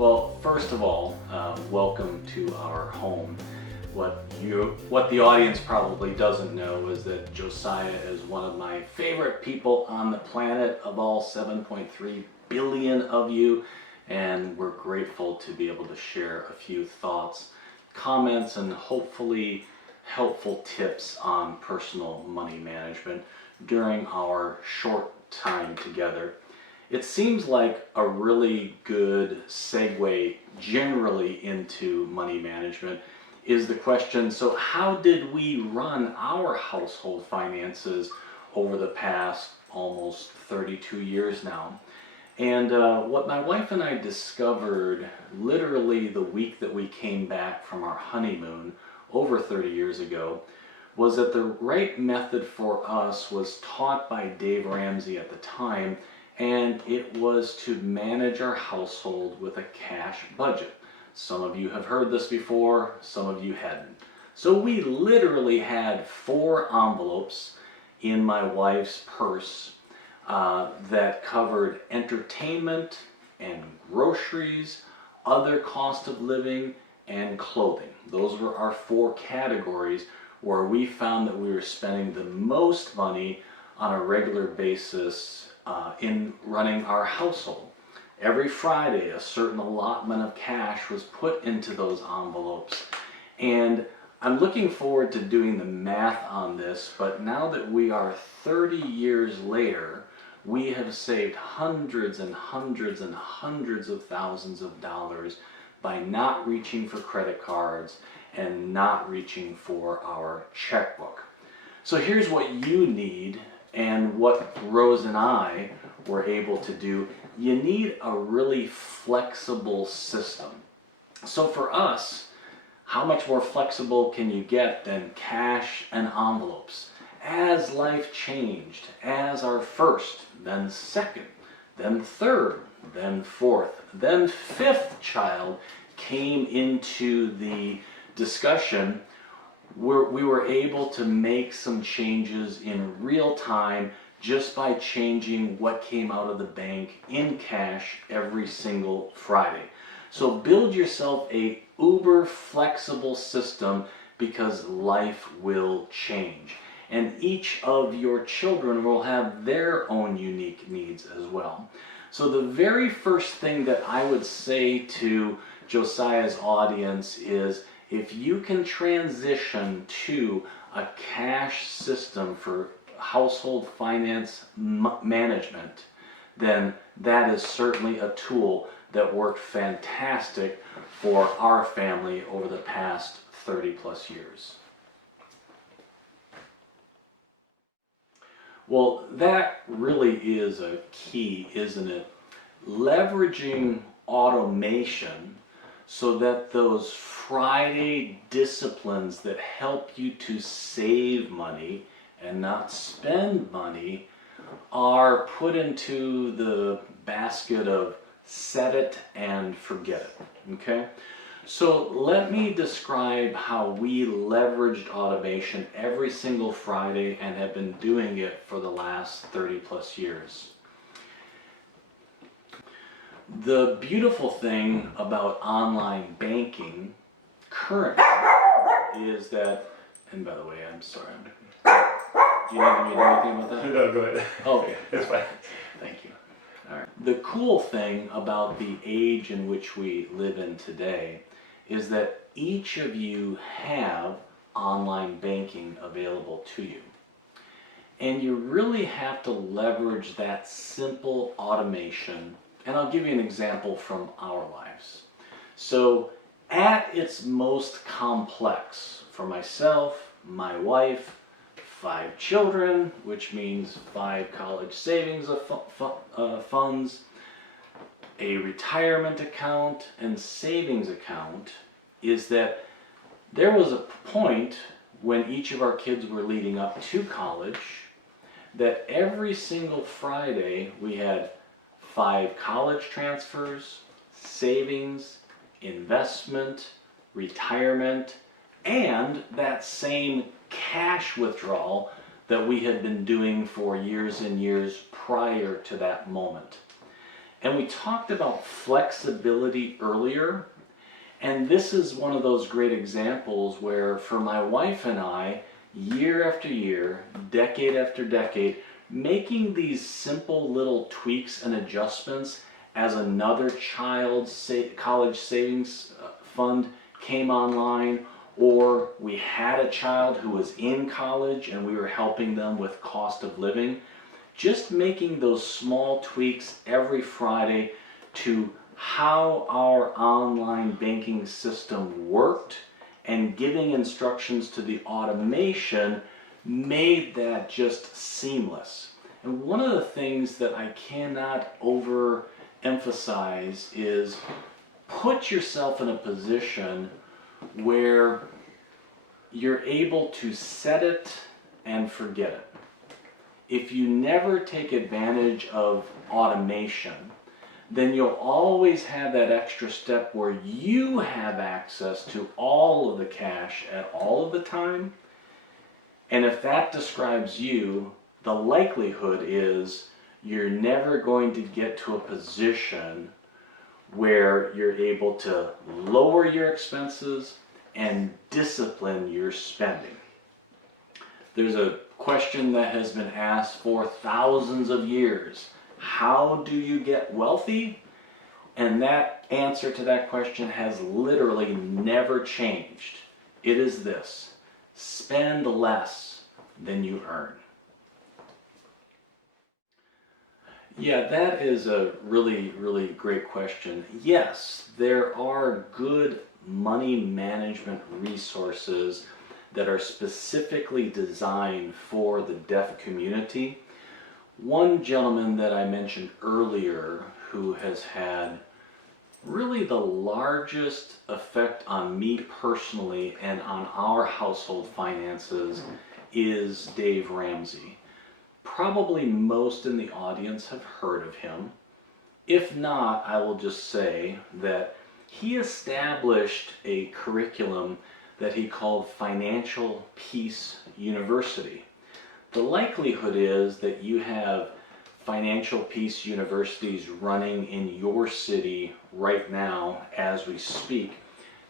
Well, first of all, welcome to our home. What the audience probably doesn't know is that Josiah is one of my favorite people on the planet of all 7.3 billion of you, and we're grateful to be able to share a few thoughts, comments, and hopefully helpful tips on personal money management during our short time together. It seems like a really good segue generally into money management is the question, so how did we run our household finances over the past almost 32 years now? And what my wife and I discovered literally the week that we came back from our honeymoon over 30 years ago was that the right method for us was taught by Dave Ramsey at the time, and it was to manage our household with a cash budget. Some of you have heard this before, some of you hadn't. So we literally had 4 envelopes in my wife's purse that covered entertainment and groceries, other cost of living, and clothing. Those were our 4 categories where we found that we were spending the most money on a regular basis in running our household. Every Friday, a certain allotment of cash was put into those envelopes. And I'm looking forward to doing the math on this, but now that we are 30 years later, we have saved hundreds and hundreds and hundreds of thousands of dollars by not reaching for credit cards and not reaching for our checkbook. So here's what you need and what Rose and I were able to do. You need a really flexible system. So for us, how much more flexible can you get than cash and envelopes? As life changed, as our first, then second, then third, then fourth, then fifth child came into the discussion, we were able to make some changes in real time just by changing what came out of the bank in cash every single Friday. So build yourself a uber flexible system because life will change. And each of your children will have their own unique needs as well. So the very first thing that I would say to Josiah's audience is, if you can transition to a cash system for household finance management, then that is certainly a tool that worked fantastic for our family over the past 30 plus years. Well, that really is a key, isn't it? Leveraging automation so that those Friday disciplines that help you to save money and not spend money are put into the basket of set it and forget it, okay? So let me describe how we leveraged automation every single Friday and have been doing it for the last 30 plus years. The beautiful thing about online banking currently is that, and by the way, I'm sorry, do you need me to do anything about that? No, go ahead. Okay. It's fine. Thank you. All right. The cool thing about the age in which we live in today is that each of you have online banking available to you. And you really have to leverage that simple automation. And I'll give you an example from our lives. So at its most complex, for myself, my wife, 5 children, which means 5 college savings funds, a retirement account, and savings account, is that there was a point when each of our kids were leading up to college that every single Friday we had 5 college transfers, savings, investment, retirement, and that same cash withdrawal that we had been doing for years and years prior to that moment. And we talked about flexibility earlier, and this is one of those great examples where for my wife and I, year after year, decade after decade, making these simple little tweaks and adjustments as another child's college savings fund came online, or we had a child who was in college and we were helping them with cost of living, just making those small tweaks every Friday to how our online banking system worked and giving instructions to the automation made that just seamless. And one of the things that I cannot overemphasize is put yourself in a position where you're able to set it and forget it. If you never take advantage of automation, then you'll always have that extra step where you have access to all of the cash at all of the time. And if that describes you, the likelihood is you're never going to get to a position where you're able to lower your expenses and discipline your spending. There's a question that has been asked for thousands of years. How do you get wealthy? And that answer to that question has literally never changed. It is this: spend less than you earn. Yeah, that is a really, really great question. Yes, there are good money management resources that are specifically designed for the deaf community. One gentleman that I mentioned earlier who has had really the largest effect on me personally and on our household finances is Dave Ramsey. Probably most in the audience have heard of him. If not, I will just say that he established a curriculum that he called Financial Peace University. The likelihood is that you have Financial Peace Universities running in your city right now as we speak.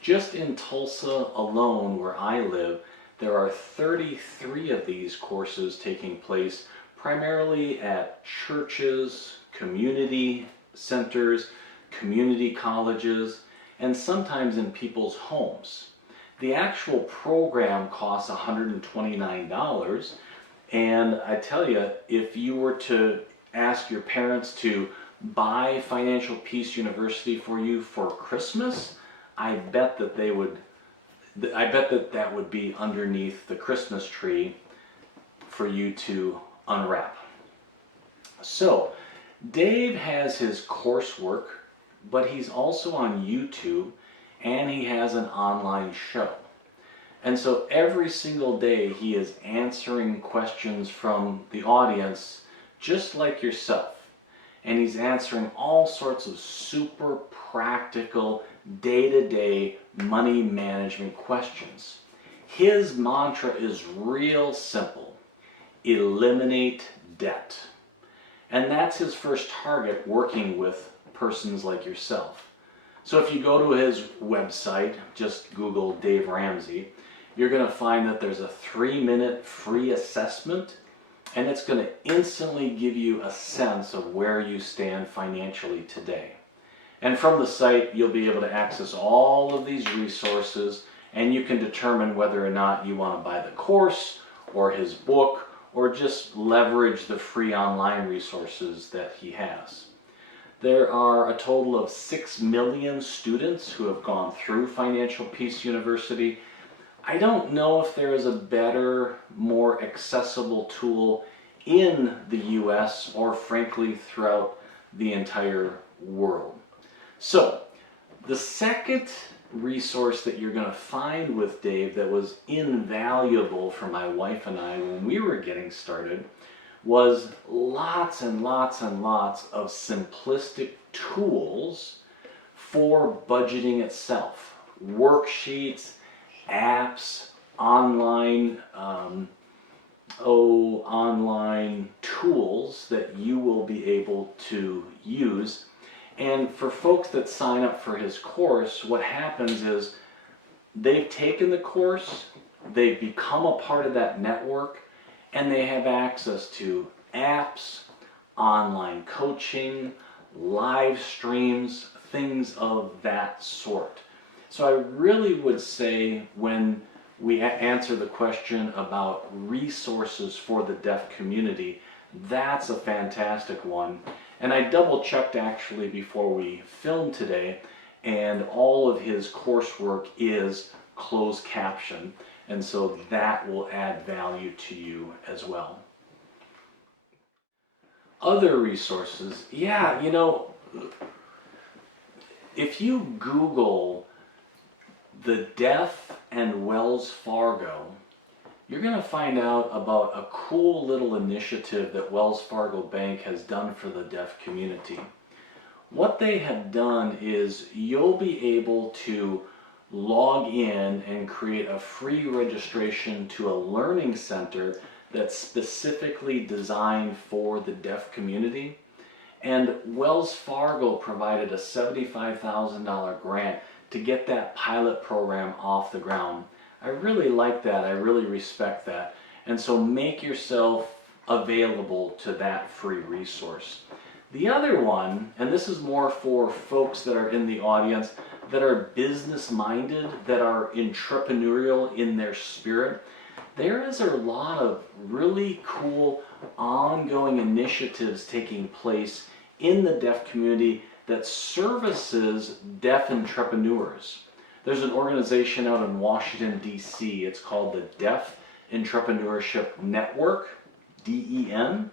Just in Tulsa alone, where I live, there are 33 of these courses taking place, primarily at churches, community centers, community colleges, and sometimes in people's homes. The actual program costs $129, and I tell you, if you were to ask your parents to buy Financial Peace University for you for Christmas, I bet that that would be underneath the Christmas tree for you to unwrap. So, Dave has his coursework, but he's also on YouTube, and he has an online show. And so every single day he is answering questions from the audience just like yourself. And he's answering all sorts of super practical day-to-day money management questions. His mantra is real simple: eliminate debt. And that's his first target, working with persons like yourself. So if you go to his website, just Google Dave Ramsey, you're going to find that there's a 3-minute free assessment, and it's going to instantly give you a sense of where you stand financially today. And from the site, you'll be able to access all of these resources, and you can determine whether or not you want to buy the course or his book, or just leverage the free online resources that he has. There are a total of 6 million students who have gone through Financial Peace University. I don't know if there is a better, more accessible tool in the US or frankly throughout the entire world. So, the second resource that you're going to find with Dave that was invaluable for my wife and I when we were getting started was lots and lots and lots of simplistic tools for budgeting itself. Worksheets, apps, online tools that you will be able to use. And for folks that sign up for his course, what happens is they've taken the course, they've become a part of that network, and they have access to apps, online coaching, live streams, things of that sort. So I really would say when we answer the question about resources for the deaf community, that's a fantastic one. And I double checked actually before we filmed today, and all of his coursework is closed caption, and so that will add value to you as well. Other resources, yeah, you know, if you Google the deaf and Wells Fargo, you're going to find out about a cool little initiative that Wells Fargo Bank has done for the deaf community. What they have done is you'll be able to log in and create a free registration to a learning center that's specifically designed for the deaf community. And Wells Fargo provided a $75,000 grant to get that pilot program off the ground. I really like that. I really respect that. And so make yourself available to that free resource. The other one, and this is more for folks that are in the audience that are business minded, that are entrepreneurial in their spirit, there is a lot of really cool ongoing initiatives taking place in the deaf community that services deaf entrepreneurs. There's an organization out in Washington, D.C. It's called the Deaf Entrepreneurship Network, DEN.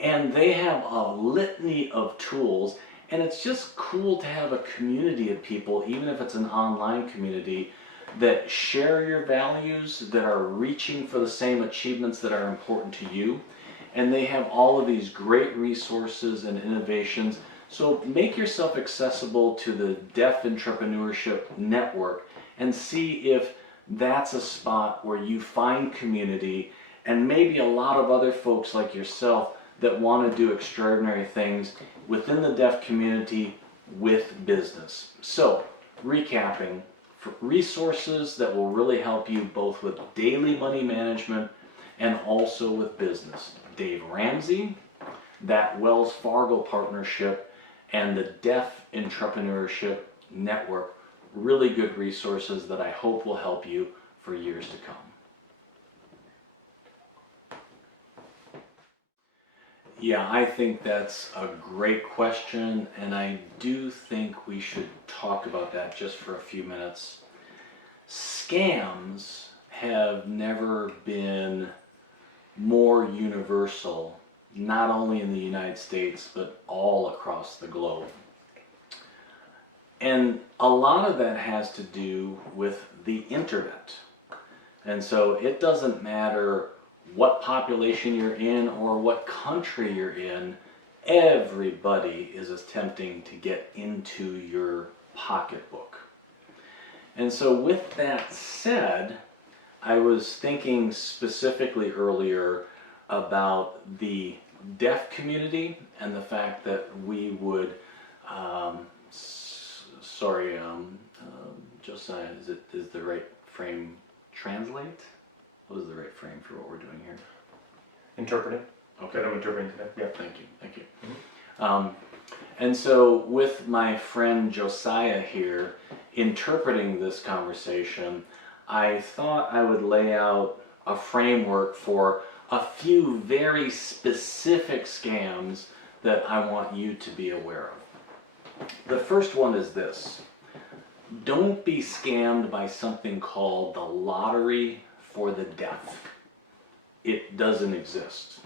And they have a litany of tools, and it's just cool to have a community of people, even if it's an online community, that share your values, that are reaching for the same achievements that are important to you. And they have all of these great resources and innovations. So make yourself accessible to the Deaf Entrepreneurship Network and see if that's a spot where you find community and maybe a lot of other folks like yourself that want to do extraordinary things within the deaf community with business. So, recapping, for resources that will really help you both with daily money management and also with business. Dave Ramsey, that Wells Fargo partnership, and the Deaf Entrepreneurship Network, really good resources that I hope will help you for years to come. Yeah, I think that's a great question, and I do think we should talk about that just for a few minutes. Scams have never been more universal, not only in the United States, but all across the globe. And a lot of that has to do with the internet. And so it doesn't matter what population you're in or what country you're in, everybody is attempting to get into your pocketbook. And so with that said, I was thinking specifically earlier about the deaf community and the fact that we would, Josiah, is the right frame translate? What is the right frame for what we're doing here? Interpreting. Okay. That I'm interpreting today. Yeah. Thank you. Mm-hmm. And so with my friend Josiah here interpreting this conversation, I thought I would lay out a framework for a few very specific scams that I want you to be aware of. The first one is this. Don't be scammed by something called the lottery for the deaf. It doesn't exist.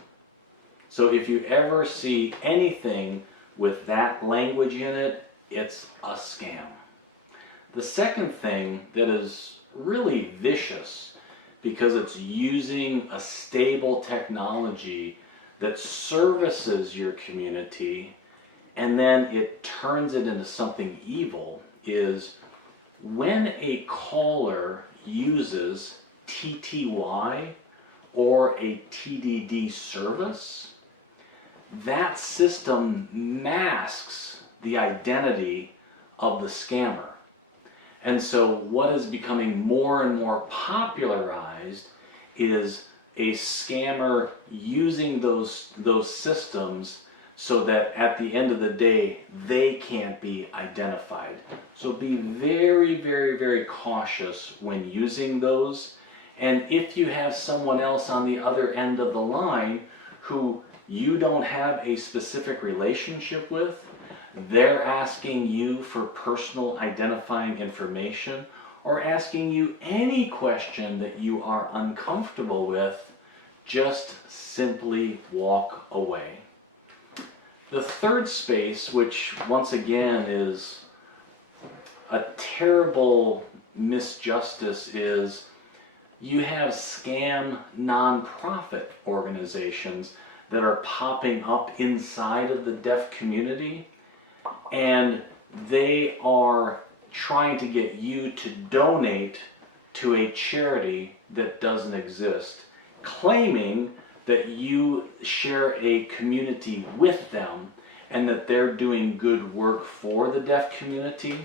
So if you ever see anything with that language in it, it's a scam. The second thing that is really vicious, because it's using a stable technology that services your community and then it turns it into something evil, is when a caller uses TTY or a TDD service, that system masks the identity of the scammer. And so what is becoming more and more popularized is a scammer using those systems so that at the end of the day, they can't be identified. So be very, very, very cautious when using those. And if you have someone else on the other end of the line who you don't have a specific relationship with, they're asking you for personal identifying information or asking you any question that you are uncomfortable with, just simply walk away. The third space, which once again is a terrible misjustice, is you have scam nonprofit organizations that are popping up inside of the deaf community, and they are trying to get you to donate to a charity that doesn't exist, claiming that you share a community with them and that they're doing good work for the deaf community.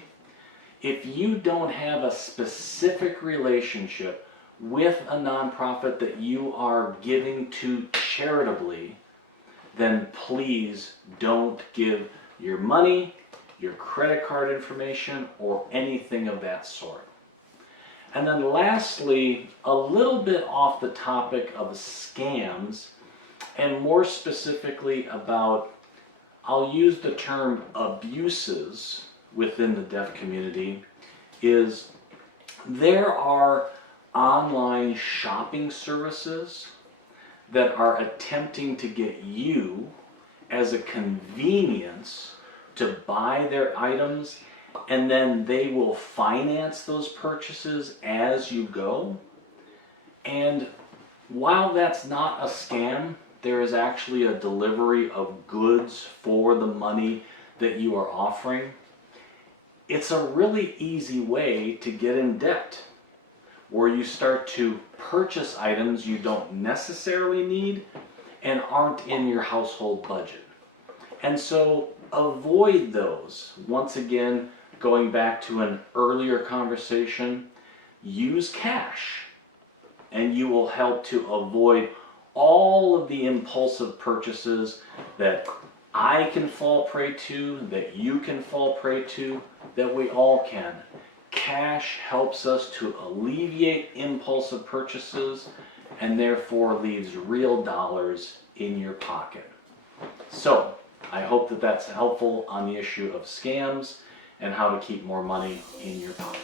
If you don't have a specific relationship with a nonprofit that you are giving to charitably, then please don't give your money, your credit card information, or anything of that sort. And then lastly, a little bit off the topic of scams, and more specifically about, I'll use the term abuses within the deaf community, is there are online shopping services that are attempting to get you as a convenience to buy their items, and then they will finance those purchases as you go. And while that's not a scam, there is actually a delivery of goods for the money that you are offering. It's a really easy way to get in debt, where you start to purchase items you don't necessarily need and aren't in your household budget. And so avoid those. Once again, going back to an earlier conversation, use cash and you will help to avoid all of the impulsive purchases that I can fall prey to, that you can fall prey to, that we all can. Cash helps us to alleviate impulsive purchases and therefore leaves real dollars in your pocket. So, I hope that that's helpful on the issue of scams and how to keep more money in your pocket.